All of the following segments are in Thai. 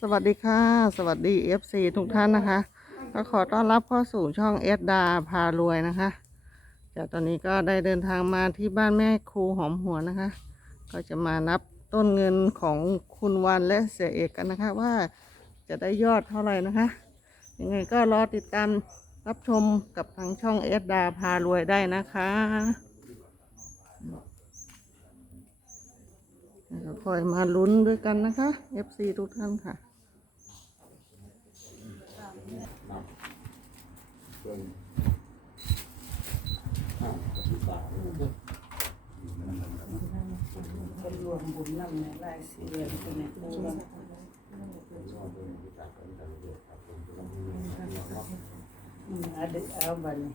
สวัสดีค่ะ สวัสดี FC ทุกท่านนะคะ ก็ขอต้อนรับเข้าสู่ช่องเอสดาพารวยนะคะจากตอนนี้ก็ได้เดินทางมาที่บ้านแม่ครูหอมหัวนะคะ ก็จะมานับต้นเงินของคุณวันและเสียเอกกันนะคะว่าจะได้ยอดเท่าไหร่นะคะยังไงก็รอติดตามรับชมกับทางช่องเอสดาพารวยได้นะคะแล้วคอยมาลุ้นด้วยกันนะคะ FC ทุกท่านค่ะ คนรวมบุญนำน่ะลายสี่เสียมเป็นเนี่ยปูว่าอืมเอาดึเอาบัดนี้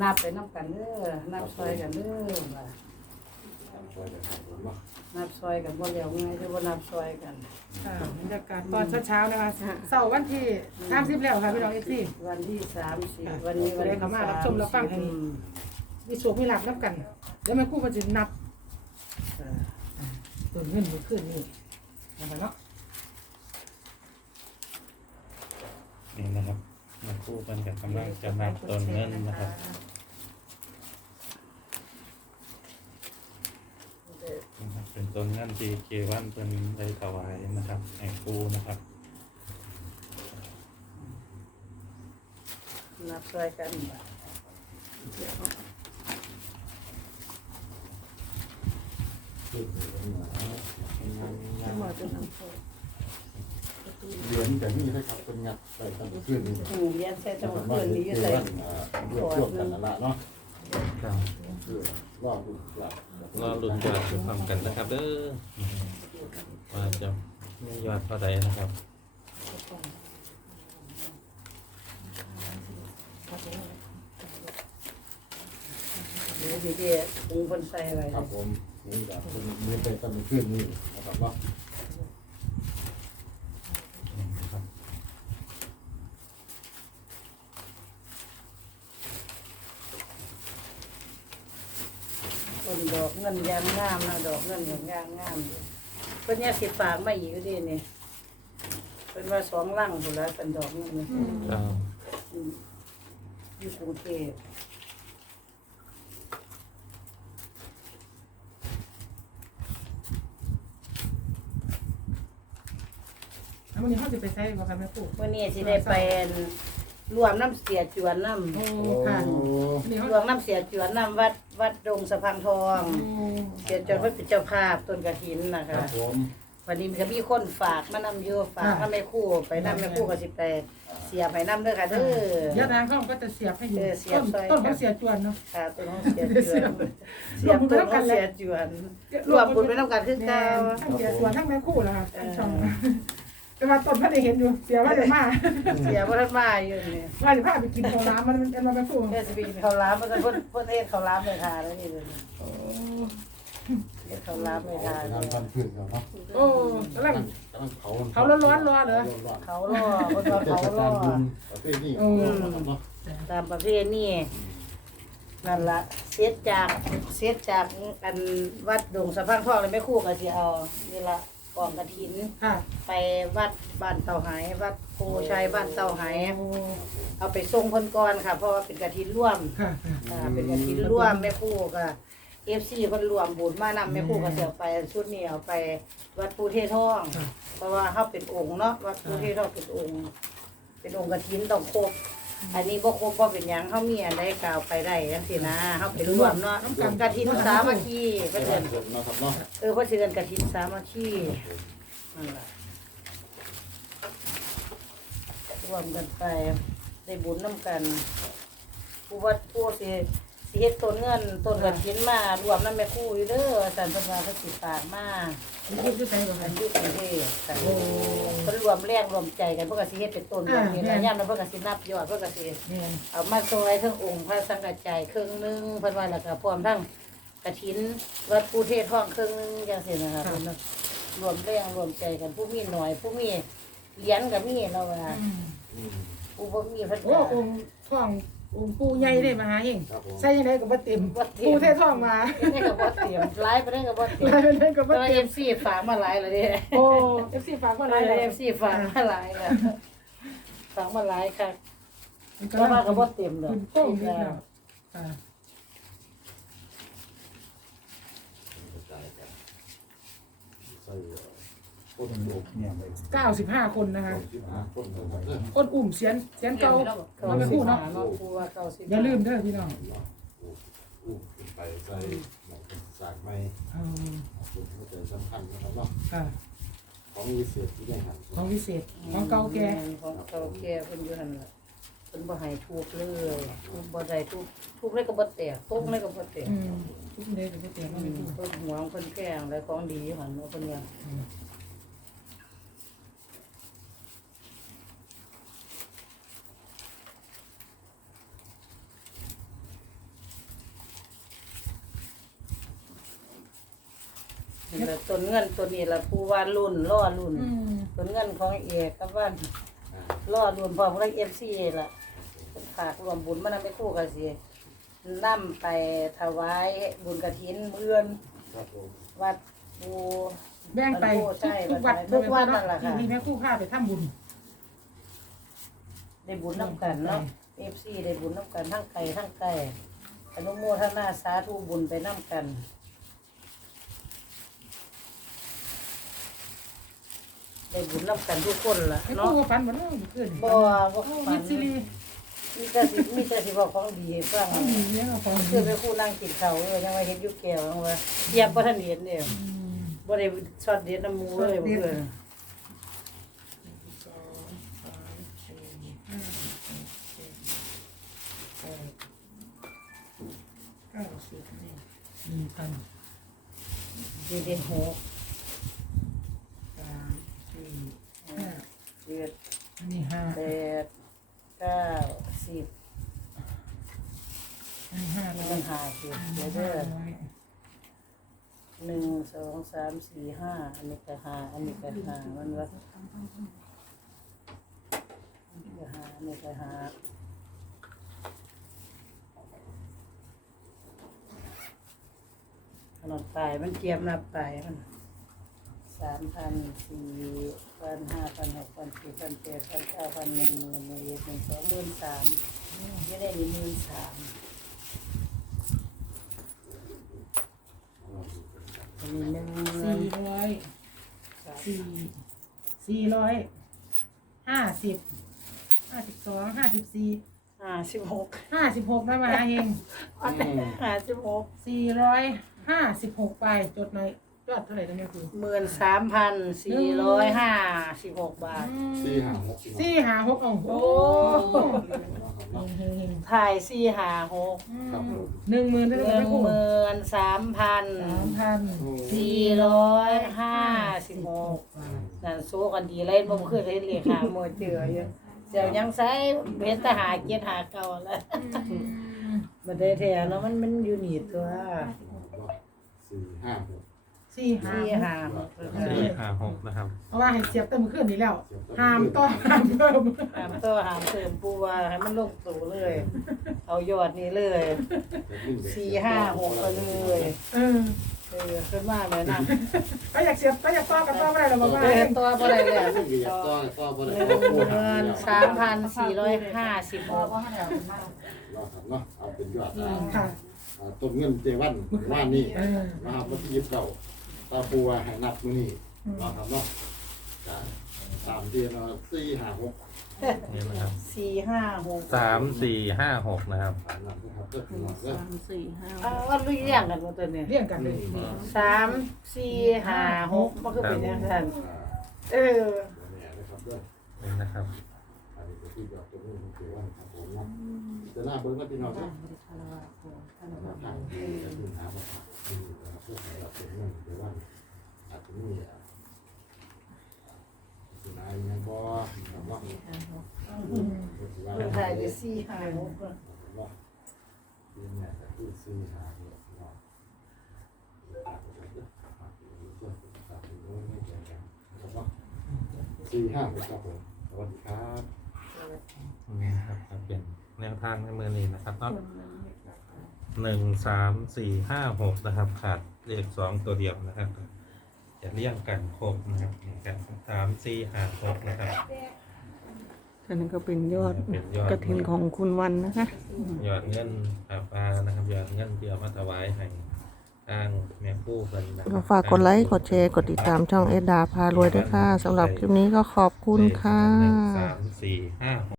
นับไปนับกันเด้อนับซอยกันเด้อ ว่านับซอยกันบ่แล้วไงจะบ่นับซอยกัน ค่ะบรรยากาศตอนเช้าๆนะคะเสาร์วันที่30แล้วค่ะพี่น้องเอฟซี วันที่สามสี่วันนี้วันที่เข้ามารับชมรับฟังให้อืมมีโชคมีลาบนับกัน แล้วแม่ครู่ก็จะนับค่ะตัวเงินมือขึ้นนี่นะคะเนาะนี่นะครับมาคู่กันกับกำลังจะนับต้นเงินนะครับ นะครับเป็นต้นเงินที่เกวันเป็นได้ถวายนะครับให้ครูนะครับนับซอยกันเดือนแต่นี่นะครับเป็นงัดได้ตั้งคืนนี้หมู่เรียนใช้จังหวัดเพื่อนนี้อยู่ใส่ใส่รวบรวมกันนั่นละเนาะ คือรอบดูหลับรอลุ้นยอดไปพร้อมกันนะครับเด้อว่าจะมียอดเท่าใดนะครับเดี๋ยวสิเดี๋ยวปรุงคนใส่ไว้ ครับผมนี่แบบเป็นมือไปตั้งคืนนี้นะครับเนาะ ครับ ต้นดอกเงินยางงามนะดอกเงินยางงามงามอยู่เพิ่นเนี่ยสิฝากมาอีกก็ดีนี่เพิ่นว่าสองลังพุ่นละเป็นดอกเงินนี่เก้าอืมอยู่กรุงเทพแล้ววันนี้เขาจะไปใช้บ่คะแม่ครู่มื้อนี้สิได้ไป รวมน้ำเสียจวนน้ำ โอ้โอ้ค่ะวันนี้เขารวมน้ำเสียจวนน้ำวัดวัดดงสะพังทองโอ้เสียจวนเพิ่นเป็นเจ้าภาพต้นกฐินนะครัคะ บผมวันนี้ก็มีคนฝากมานำอยู่ฝากถ้าไม่คู่ไปนำไม่คู่ก็สิไปเสียไปนำเด้อค่ะเด้อยาดางเขาก็จะเสียบให้อยู่เออเสียต้บนซอย ต้นเขาเสียจวนเนาะค่ะต้นของเสียจวนเสียบต้นของเสียจวนรวมบุญไปนำกันคือแม่เก่าทั้งเสียจวนทั้งแม่ครู่แล้วค่ะทั้งช่อง แต่ว่าต้นพระได้เห็นอยู่เสียว่าเดี๋ยวมาเสียบ่ทันมาอยู่นี่ว่าจะพาไปกินข้าวน้ำมันมันมาแม่ครู่เดี๋ยวสิไปกินข้าวหลามมันจะเพิ่นเพิ่นเฮ็ดข้าวหลามเลยค่ะแล้วนี่เลยโอ้เฮ็ดข้าวหลามเลยค่ะไปทำพันคืนแล้วเนาะโอ้กำลังกำลังเขาเขาร้อนๆรอเหรอเขาล่อเพิ่นว่าเทเขาศล่กาอลบุญประเภทนี้นะครับเนาะตามประเพณีนั่นล่ะเสร็จจากเสร็จจากอันวัดดงสะพานทองเลยแม่ครู่ก็สิเอานี่ล่ะ กองกฐิน ค่ะไปวัดบ้านเต่าหายวัดโพชัยบ้านเต่าหายโอ้เอาไปส่งเพิ่นก่อนค่ะ เพราะว่าเป็นกะทิร่วมค่ะ อ่าเป็นกะทิร่วมแม่ครู่ก็เอฟซีเพิ่นรวมบุญมานำแม่ครู่ก็สิเอาไปชุดนี้เอาไปวัดปูเทศทอง ค่ะ เพราะว่าเฮาเป็นองค์เนาะวัดปูเทศทองเป็นองค์ เป็นองค์กฐินต้องครบ อันนี้บ่ครบบ่เป็นหยังเฮามีอันใดกล่าวไปได้จังซี่นะเฮาเป็นร่วมเนาะกฐินสามัคคีเพิ่นเดืเอิ้อนนนะครับเนาะเออเพิ่นสิเอิ้นกฐินสามัคคีนั่นล่ะรวมกันไปได้บุญน้ำกันผู้วัดผู้สิ สิเฮ็ดต้นเงินต้นกระถินมารวมน้ำแม่ครู่อยู่เด้ออาจารย์เพิ่นว่าเพิ่นสิฝากมานี่คือใส่บ่อัค่ะนอยู่กรุงเทพค่ะเพิ่นรวมแรงรวมใจกันเพิ่นก็สิเฮ็ดเป็นต้นแบบนี้อ่าแล้วยามนั้นเพิ่นก็สินับยอดเพิ่นก็สิ แม่นเอามาซอยทั้งองค์พระสังกัจจายครึ่งหนึงเพิ่นว่าแล้วก็พร้อมทั้งกฐินวัดปูเทศห้องครึ่งหนึงจังซี่นะคะเพิ่นน่ะรวมแรงรวมใจกันผู้มีหน่อย ผู้มีเหรียญก็มีเราว่าอืมอืมผู้บ่มีเพิ่นโอ้ก็องค์ท่อง องค์ปู่ใหญ่ได้มาหาเองครับผม ใส่ยังไงก็บ่เต็มบ่เต็ม ปู่เททองมานี่ก็บ่เตรียมไลฟ์ไปได้ก็บ่เตรียหลายมเป็นเล่นก็บ่แต่ว่าเต็ม MC ฝากมาหลายแล้วเด้โอ้ FC ฝากว่าหลายเอแล้วฟซีฝากมาหลายแล้วฝากมาหลายค่ะมันเพราะว่าก็บ่เต็มดอกขึ้นโป้งนิดแล้วอ่าใส่ คนโลกเนี่ยไป95คนนะคะสิบห้าคนเท่านั้นเด้อคนอุ่มเสียนเสียนเก่าเก้าเราไม่สิพูบดห้าเนาะเนาะครูว่าเก้าสิบอย่าลืมเด้อพี่น้องเนาะอู้อู้ขึ้นไปใส่หมอกเป็นสากไม้เอาเป็นหัวใจสำคัญนะครับเนาะค่ะของวิเศษที่ได้หันของพิเศษของเก่าแก่ของเก่าแก่เพิ่นอยู่นั่นล่ะเพิ่นบ่ให้ทุบเลยทุบบ่ได้ทุบทุบเลยก็บ่แตกตกเลยก็บ่แตกอืมทุกเด้ก็บ่เต็มอืไม่มพูดเพิ่นหวงเพิ่นแกล้งแล้วของดีหั่นเนาะเพิ่นว่านี่ แหละต้นเงินตัวนี้ล่ะผู้ว่ารุ่นล่อรุ่นอืมต้นเงินของเอกกับว่าล่อรุ่นพร้อมกับ FC ล่ะฝากรวมบุญมานำไปคู่กันสินำไปถวายบุญกฐินมื้ออื่นครับผมวัดปูแบ่งไปใช่ทุกวัดทุกวัดนั่นแหละค่ะที่แม่ครู่พาไปทำบุญได้บุญน้ำกันเนาะ FC ได้บุญน้ำกันทั้งไกลทั้งไกลอนุโมทนาสาธุบุญไปน้ำกัน ได้บุญน้ำกันทุกคนล่ะแม่คเนาะรู่ว่าฝันบ่เนาะเมื่อคืนบ่บ่โอ้ฝัมินดซิลีมีแต่สิมีแต่สิบอกของดีให้ฟังต้องมีเลี้ยงเอาของคือไปคู่นั่งกินข้าวเออยังว่าเฮ็ดอยู่แก้วยังว่าเหยียบบ่ทันเห็นเด้อืมบ่ได้ช็อตเด็ดน้ำหมูเลยบ่เพิ่นสองสามสี่ห้าหกเจ็ดแปดเก้าสิบนี่หนึ่งพันดีเด้หก สามสี่ห้า เจ็ด อันนี้ห้าแปดเก้าสิบอันนี้ห้าร้อมัยนหาสิบอันเดี๋นี้ยวห้าเด้อร้อยหนึ่งสองสามสี่ห้าอันนี้ก็ห้าอันนี้ก็ห้ามันว่าอันนี้ก็หาอันนี้ก็ห้าขนาดปลายมันเจียมนับปลายมัน สามพันสี่พันห้าพันหกพันเจ็ดพันแปดพันเก้าพันหนึ่งหมื่นหนึ่งเอ็ดหนึ่งสองหมื่นสามไม่ได้มีหมื่นสามอันนี้หนึ่งหมื่สี่นร้อยสี่สี่ร้อยห้าสิบห้าสิบสองห้าสิบสี่ห้าสิบหกห้าสิบหกได้มาเองห้าสิบหกสี่ร้อยห้าสิบหกไปจดหน่อย ยอดเท่าไหร่นะแม่ครูหมื่นสามพันสี่ร้อยห้าสิบหกบาท สี่ห้าหกสิบสี่หาหกเอาโอ้เนาะเฮงเฮงถ่ายสี่หาหกครับผมหนึ่งหมื่นหได้ไหมนึ่งแม่ครูหมื่นสามพันสามพันสี่ร้อยห้าสิบหกนั่นโซกันดีเลยบ่เคยเห็นเลขาโมเจออยู่เดี๋ยวยังใช้เบสทหารเกียรติหาเก่าแล้วมันได้แท้เนาะมันมันอยู่นี่ตัวสี่ห้าหก สี่หาสี่หาหกสี่ห้าหกนะครับ เพราะว่าให้เสียบเต็มขึ้นนี้แล้วห้ามต่อห้ามเพิ่มหามตัวหามเสริมปูว่าให้มันลงสูเลย เอายอดนี้เลยสี่ห้าหกไปเลยเออเออขึ้นมาเลยนะก็อยากเสียบก็อยากต่อกันต่อไม่ได้หรอกบอกว่าเออตัวบ่ได้เลยซึ่งอยากต่อต่อบ่หได้นึ่งก็หพูดมื่นสามพันสี่ร้อยห้าสิบหกเนาะครับเนาะเอาเป็นยอดอ่าค่ะอ่าต้นเงินเจวันว่านี่เออนะครับวันที่ยี่สิบเก้า ตาปูให้นับมื้อนี้เนาะครับเนาะจ้ะตามที่เราสี่ห้าหกนี่นะครับสี่ห้าหกสามสี่ห้าหกนะครับตามนั้นนะครับก็คือว่าเด้อสามสี่ห้าเอาว่าลุยเรียงกันหมดตัวเนี่ยเรียงกันเลยสามสี่ห้าหกมันก็เป็นอย่างนั้นอ่าเออเดี๋ยวเนี่ยนะครับเด้อนี่นะครับอันนี้ก็ที่ยอดตัวนี้ของเจวันครับผมเนาะจะหน้าเบิ้งก็พี่น้องเนาะ นะครับทางที่จะมีหามาฝากที่นะครับเพื่อให้เราเป็นเรื่องเดี๋ยวว่าอาจจะมีอ่าสินายยังบ่ครับว่ามันถ่ายไปสี่หาหกว่าที่เนี่ยก็คือซื้อหาเนี่ยเนาะสี่ห้าหกครับผมสวัสดีครับนี่นะครับก็เป็นแนวทางในมือนี้นะครับเนาะ หนึ่งสามสี่ห้าหกนะครับ ขาดเลขสองตัวเดียวนะครับ จะเลี่ยงกันครบนะครับนี่กันสามสี่ห้าหกนะครับ อันนี้ก็เป็นยอดเป็นยอด กระถินของคุณวันนะคะยอดเงินอาปลานะครับยอดเงินเดียวมาถวายให้ทางแม่คู่กันนะคก็รับฝากกดไลค์ กดแชร์ กดติดตามช่องเอ็ดดาพารวยด้วยค่ะสำหรับคลิปนี้ก็ขอบคุณค่ะ หนึ่งสามสี่ห้าหก